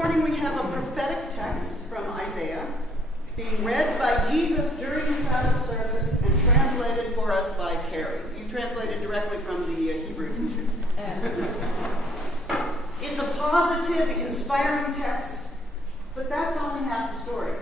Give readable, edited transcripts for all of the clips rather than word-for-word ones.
morning we have a prophetic text from Isaiah being read by Jesus during the Sabbath service and translated for us by Carrie. You translated directly from the Hebrew teacher. It's a positive, inspiring text, but that's only half the story.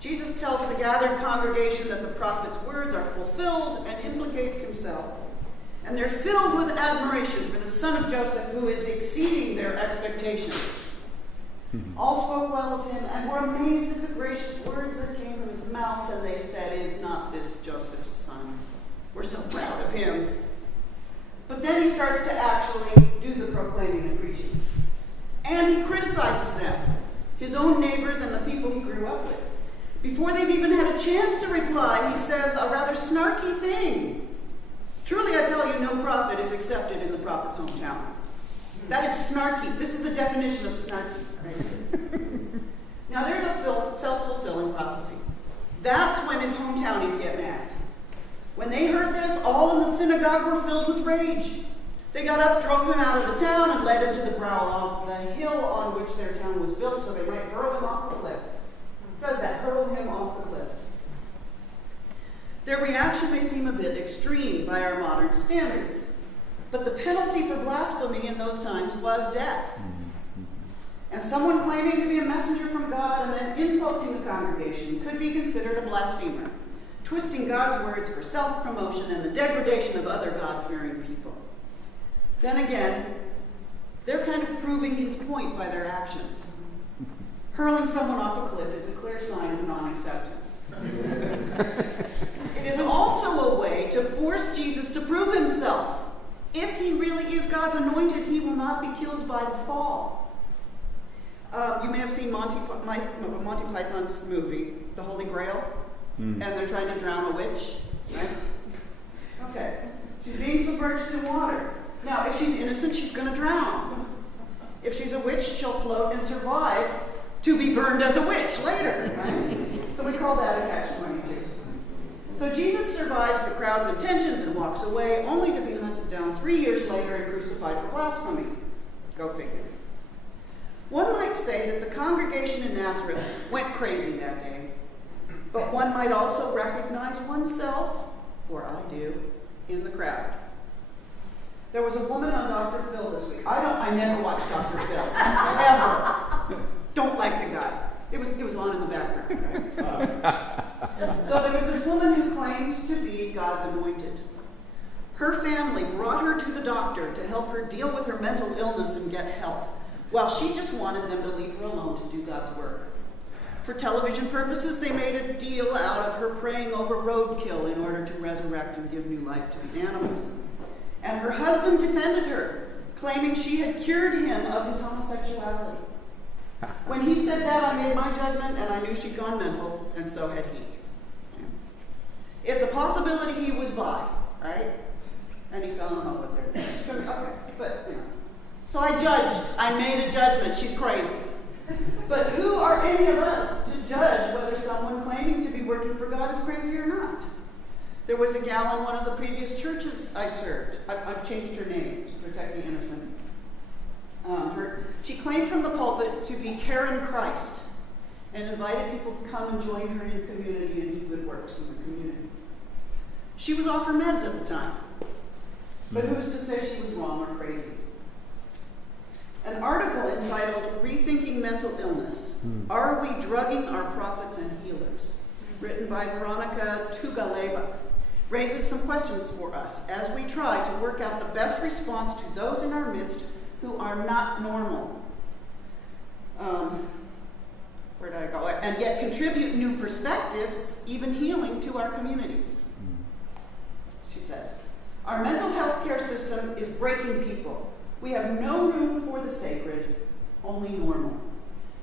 Jesus tells the gathered congregation that the prophet's words are fulfilled and implicates himself. And they're filled with admiration for the son of Joseph, who is exceeding their expectations. All spoke well of him and were amazed at the gracious words that came from his mouth, and they said, "Is not this Joseph's son? We're so proud of him." But then he starts to actually do the proclaiming and preaching. And he criticizes them, his own neighbors and the people he grew up with. Before they've even had a chance to reply, he says a rather snarky thing. "Truly I tell you, no prophet is accepted in the prophet's hometown." That is snarky. This is the definition of snarky. Now there's a self-fulfilling prophecy. That's when his hometownies get mad. When they heard this, all in the synagogue were filled with rage. They got up, drove him out of the town, and led him to the brow of the hill on which their town was built, so they might hurl him off the cliff. It says that, hurl him off the cliff. Their reaction may seem a bit extreme by our modern standards, but the penalty for blasphemy in those times was death. And someone claiming to be a messenger from God and then insulting the congregation could be considered a blasphemer, twisting God's words for self-promotion and the degradation of other God-fearing people. Then again, they're kind of proving his point by their actions. Hurling someone off a cliff is a clear sign of non-acceptance. It is also a way to force Jesus to prove himself. If he really is God's anointed, he will not be killed by the fall. You may have seen Monty Python's movie, The Holy Grail, and they're trying to drown a witch, right? Okay. She's being submerged in water. Now, if she's innocent, she's going to drown. If she's a witch, she'll float and survive to be burned as a witch later, right? So we call that a catch-22. So Jesus survives the crowd's intentions and walks away, only to be hunted down 3 years later and crucified for blasphemy. Go figure. One might say that the congregation in Nazareth went crazy that day, but one might also recognize oneself, or I do, in the crowd. There was a woman on Dr. Phil this week. I never watched Dr. Phil, ever. Don't like the guy. It was on in the background, right? So there was this woman who claimed to be God's anointed. Her family brought her to the doctor to help her deal with her mental illness and get help, while she just wanted them to leave her alone to do God's work. For television purposes, they made a deal out of her praying over roadkill in order to resurrect and give new life to these animals. And her husband defended her, claiming she had cured him of his homosexuality. When he said that, I made my judgment, and I knew she'd gone mental, and so had he. It's a possibility he was bi, right? And he fell in love with her. Okay, but, you know. So I made a judgment. She's crazy. But who are any of us to judge whether someone claiming to be working for God is crazy or not? There was a gal in one of the previous churches I served. I've changed her name to protect the innocent. She claimed from the pulpit to be Karen Christ and invited people to come and join her in the community and do good works in the community. She was off her meds at the time, but who's to say she was wrong or crazy? An article entitled "Rethinking Mental Illness, Are We Drugging Our Prophets and Healers?" written by Veronica Tugaleva, raises some questions for us as we try to work out the best response to those in our midst who are not normal. Where did I go? And yet contribute new perspectives, even healing, to our communities. She says, "Our mental health care system is breaking people. We have no room for the sacred, only normal.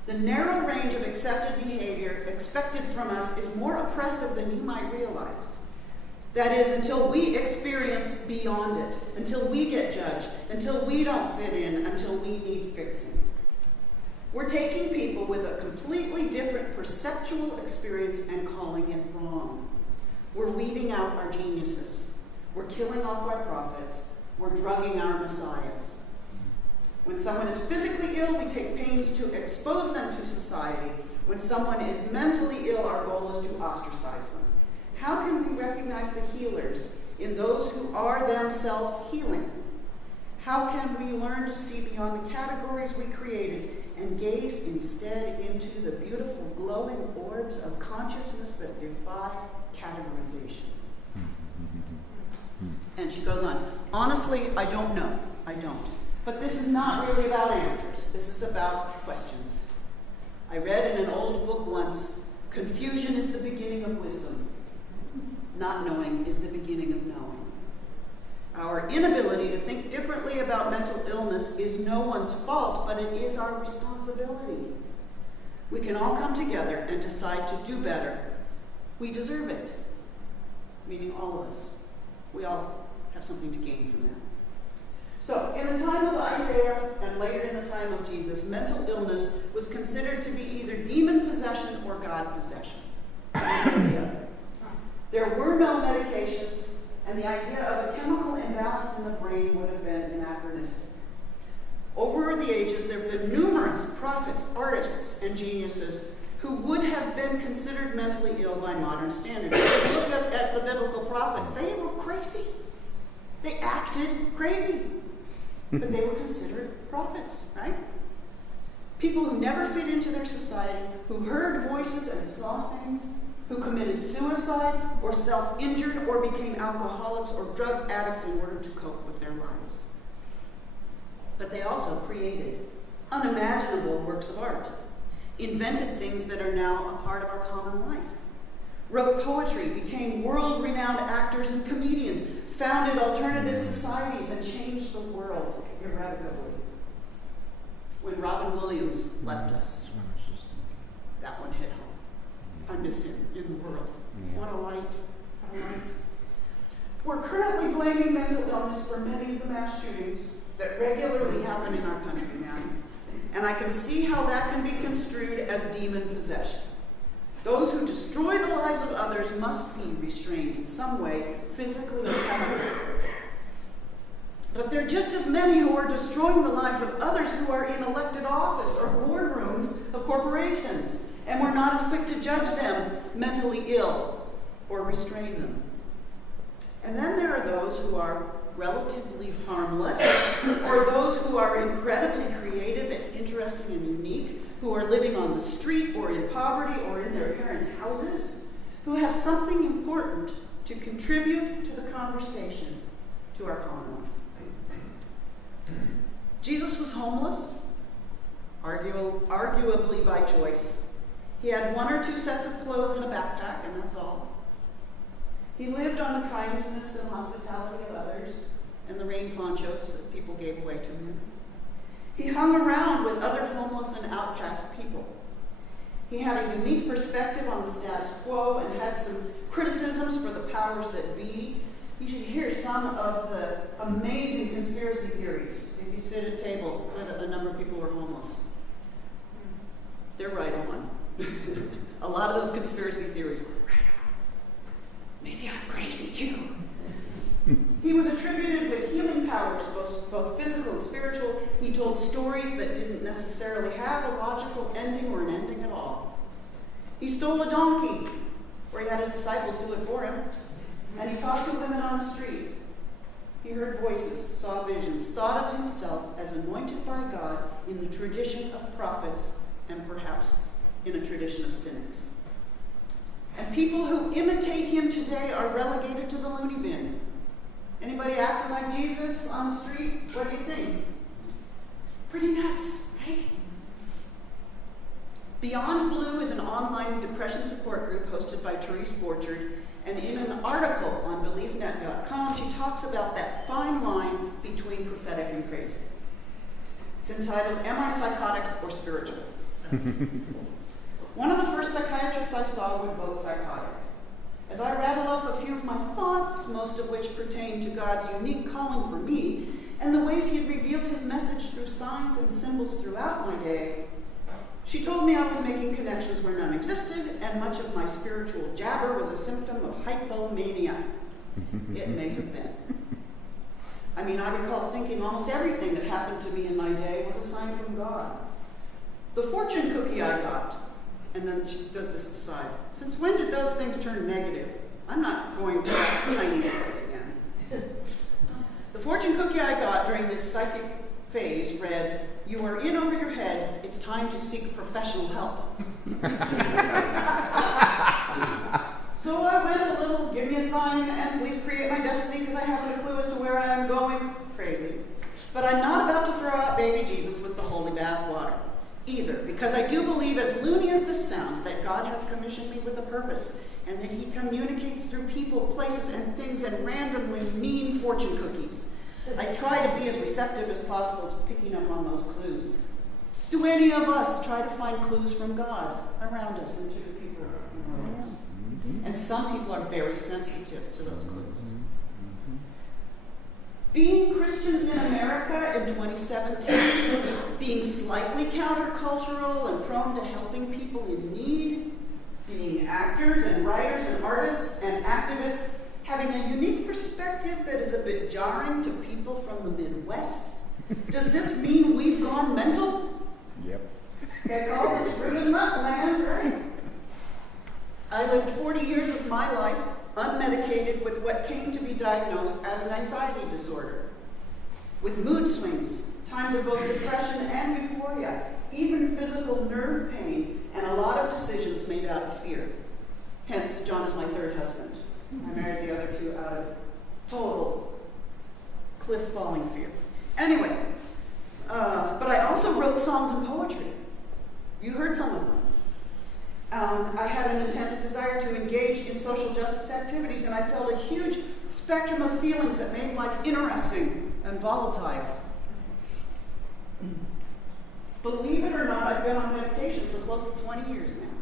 The narrow range of accepted behavior expected from us is more oppressive than you might realize. That is, until we experience beyond it, until we get judged, until we don't fit in, until we need fixing. We're taking people with a completely different perceptual experience and calling it wrong. We're weeding out our geniuses. We're killing off our prophets. We're drugging our messiahs." When someone is physically ill, we take pains to expose them to society. When someone is mentally ill, our goal is to ostracize them. How can we recognize the healers in those who are themselves healing? How can we learn to see beyond the categories we created and gaze instead into the beautiful glowing orbs of consciousness that defy categorization? And she goes on, honestly, I don't know. I don't. But this is not really about answers. This is about questions. I read in an old book once, confusion is the beginning of wisdom. Not knowing is the beginning of knowing. Our inability to think differently about mental illness is no one's fault, but it is our responsibility. We can all come together and decide to do better. We deserve it, meaning all of us. We all have something to gain from that. So, in the time of Isaiah and later in the time of Jesus, mental illness was considered to be either demon possession or God possession. There were no medications, and the idea of a chemical imbalance in the brain would have been anachronistic. Over the ages, there have been numerous prophets, artists, and geniuses who would have been considered mentally ill by modern standards. If you look at the biblical prophets, they were crazy. They acted crazy. But they were considered prophets, right? People who never fit into their society, who heard voices and saw things, who committed suicide or self-injured or became alcoholics or drug addicts in order to cope with their lives. But they also created unimaginable works of art, invented things that are now a part of our common life, wrote poetry, became world-renowned actors and comedians, founded alternative societies, and changed the world irrevocably. When Robin Williams left us, that one hit home. I miss him in the world. What a light. What a light. We're currently blaming mental illness for many of the mass shootings that regularly happen in our country now. And I can see how that can be construed as demon possession. Those who destroy the lives of others must be restrained in some way, physically or chemically. But there are just as many who are destroying the lives of others who are in elected office or boardrooms of corporations, and we're not as quick to judge them mentally ill or restrain them. And then there are those who are relatively harmless, or those who are incredibly creative and interesting and unique, who are living on the street or in poverty or in their parents' houses, who have something important to contribute to the conversation, to our common life. Jesus was homeless, arguably by choice. He had 1 or 2 sets of clothes and a backpack, and that's all. He lived on the kindness and hospitality of others and the rain ponchos that people gave away to him. He hung around with other homeless and outcast people. He had a unique perspective on the status quo and had some criticisms for the powers that be. You should hear some of the amazing conspiracy theories if you sit at a table with a number of people who are homeless. They're right on. A lot of those conspiracy theories were right on. Maybe I'm crazy too. He was attributed with healing powers, both physical and spiritual. He told stories that didn't necessarily have a logical ending or an ending at all. He stole a donkey, where he had his disciples do it for him. And he talked to women on the street. He heard voices, saw visions, thought of himself as anointed by God in the tradition of prophets and perhaps in a tradition of cynics. And people who imitate him today are relegated to the loony bin. Anybody acting like Jesus on the street? What do you think? Pretty nuts, right? Beyond Blue is an online depression support group hosted by Therese Borchard, and in an article on BeliefNet.com, she talks about that fine line between prophetic and crazy. It's entitled, Am I Psychotic or Spiritual? One of the first psychiatrists I saw would vote psychotic. As I rattle off a few of my thoughts, most of which pertain to God's unique calling for me, and the ways he had revealed his message through signs and symbols throughout my day, she told me I was making connections where none existed, and much of my spiritual jabber was a symptom of hypomania. It may have been. I mean, I recall thinking almost everything that happened to me in my day was a sign from God. The fortune cookie I got, and then she does this aside. Since when did those things turn negative? I'm not going to that Chinese place again. The fortune cookie I got during this psychic phase read, "You are in over your head. It's time to seek professional help." So I went a little, give me a sign, and please create my destiny because I haven't a clue as to where I am going. Crazy. But I'm not about to throw out baby Jesus with the holy bathwater either, because I do believe, as loony as this sounds, that God has commissioned me with a purpose, and that he communicates through people, places, and things, and randomly mean fortune cookies. I try to be as receptive as possible to picking up on those clues. Do any of us try to find clues from God around us and through the people around us? And some people are very sensitive to those clues. Being Christians in America in 2017, being slightly countercultural and prone to helping people in need, being actors and writers and artists and activists, having a unique perspective that is a bit jarring to people from the Midwest. Does this mean we've gone mental? Yep. They call this fruit and nut land, right? I lived 40 years of my life unmedicated with what came to be diagnosed as an anxiety disorder, with mood swings, times of both depression and euphoria, even physical nerve pain, and a lot of decisions made out of fear. Hence, John is my third husband. I married the other two out of total cliff-falling fear. Anyway, but I also wrote songs and poetry. You heard some of them. I had an intense desire to engage in social justice activities, and I felt a huge spectrum of feelings that made life interesting and volatile. Believe it or not, I've been on medication for close to 20 years now,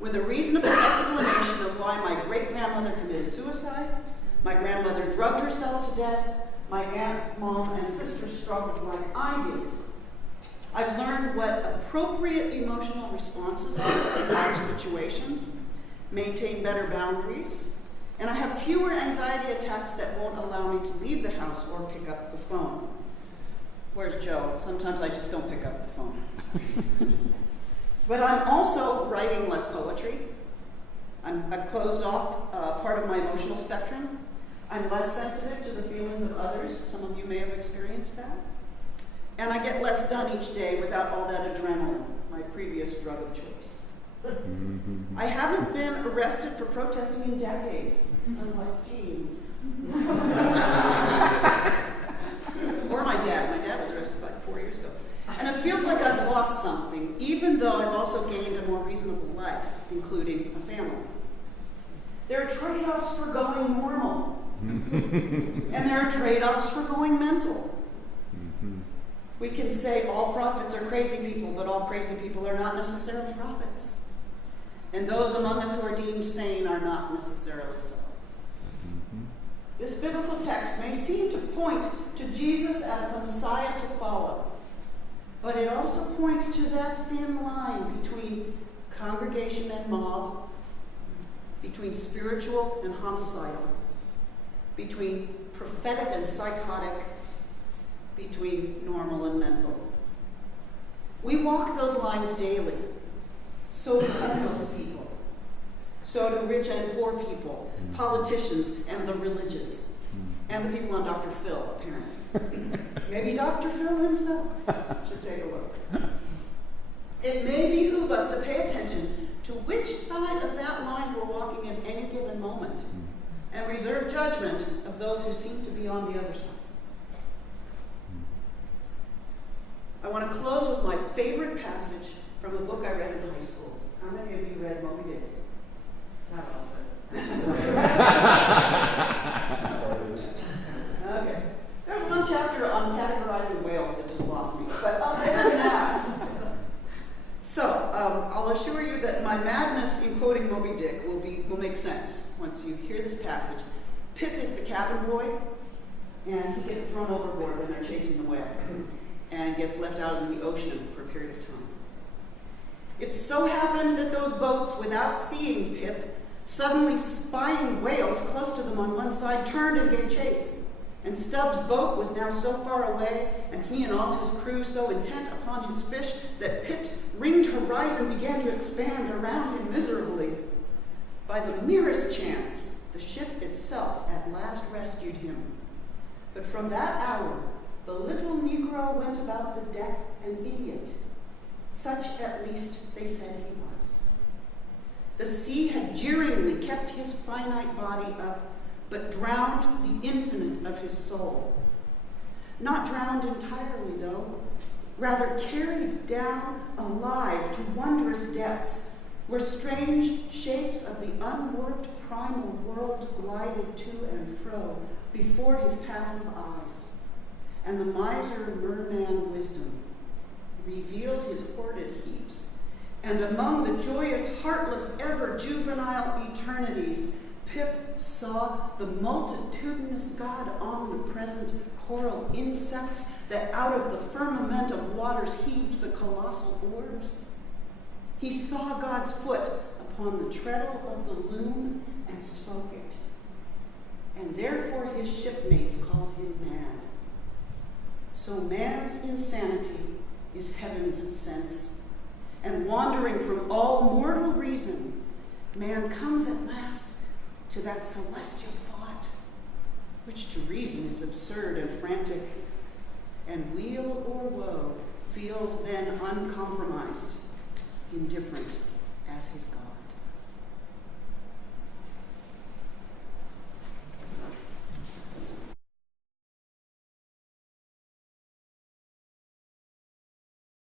with a reasonable explanation of why my great-grandmother committed suicide, my grandmother drugged herself to death, my aunt, mom, and sister struggled like I did. I've learned what appropriate emotional responses are to life situations, maintain better boundaries, and I have fewer anxiety attacks that won't allow me to leave the house or pick up the phone. Where's Joe? Sometimes I just don't pick up the phone. But I'm also writing less poetry. I've closed off part of my emotional spectrum. I'm less sensitive to the feelings of others. Some of you may have experienced that. And I get less done each day without all that adrenaline, my previous drug of choice. I haven't been arrested for protesting in decades, unlike Gene. Or my dad. My dad was arrested like 4 years ago. And it feels like I've lost something, even though I've also gained a more reasonable life, including a family. There are trade-offs for going normal. And there are trade-offs for going mental. We can say all prophets are crazy people, but all crazy people are not necessarily prophets. And those among us who are deemed sane are not necessarily so. This biblical text may seem to point to Jesus as the Messiah to follow, but it also points to that thin line between congregation and mob, between spiritual and homicidal, between prophetic and psychotic, between normal and mental. We walk those lines daily. So do homeless people. So do rich and poor people, politicians and the religious, and the people on Dr. Phil, apparently. Maybe Dr. Phil himself should take a look. It may behoove us to pay attention to which side of that line we're walking in any given moment, and reserve judgment of those who seem to be on the other side. I want to close with my favorite passage from a book I read in high school. How many of you read Moby Dick? Not all of it. Okay. There's one chapter on categorizing whales that just lost me. But other than that, so I'll assure you that my madness in quoting Moby Dick will make sense once you hear this passage. Pip is the cabin boy, and he gets thrown overboard when they're chasing the whale, and gets left out in the ocean for a period of time. It so happened that those boats, without seeing Pip, suddenly spying whales close to them on one side, turned and gave chase, And Stubbs' boat was now so far away, and he and all his crew so intent upon his fish, that Pip's ringed horizon began to expand around him miserably. By the merest chance, the ship itself at last rescued him. But from that hour, the little Negro went about the deck an idiot. Such, at least, they said he was. The sea had jeeringly kept his finite body up, but drowned the infinite of his soul. Not drowned entirely, though, rather carried down alive to wondrous depths, where strange shapes of the unwarped primal world glided to and fro before his passive eyes, and the miser merman wisdom revealed his hoarded heaps, and among the joyous, heartless, ever-juvenile eternities, Pip saw the multitudinous God omnipresent coral insects that out of the firmament of waters heaved the colossal orbs. He saw God's foot upon the treadle of the loom and spoke it, and therefore his shipmates called him mad. So man's insanity is heaven's sense, and wandering from all mortal reason, man comes at last to that celestial thought, which to reason is absurd and frantic, and weal or woe feels then uncompromised, indifferent as his God.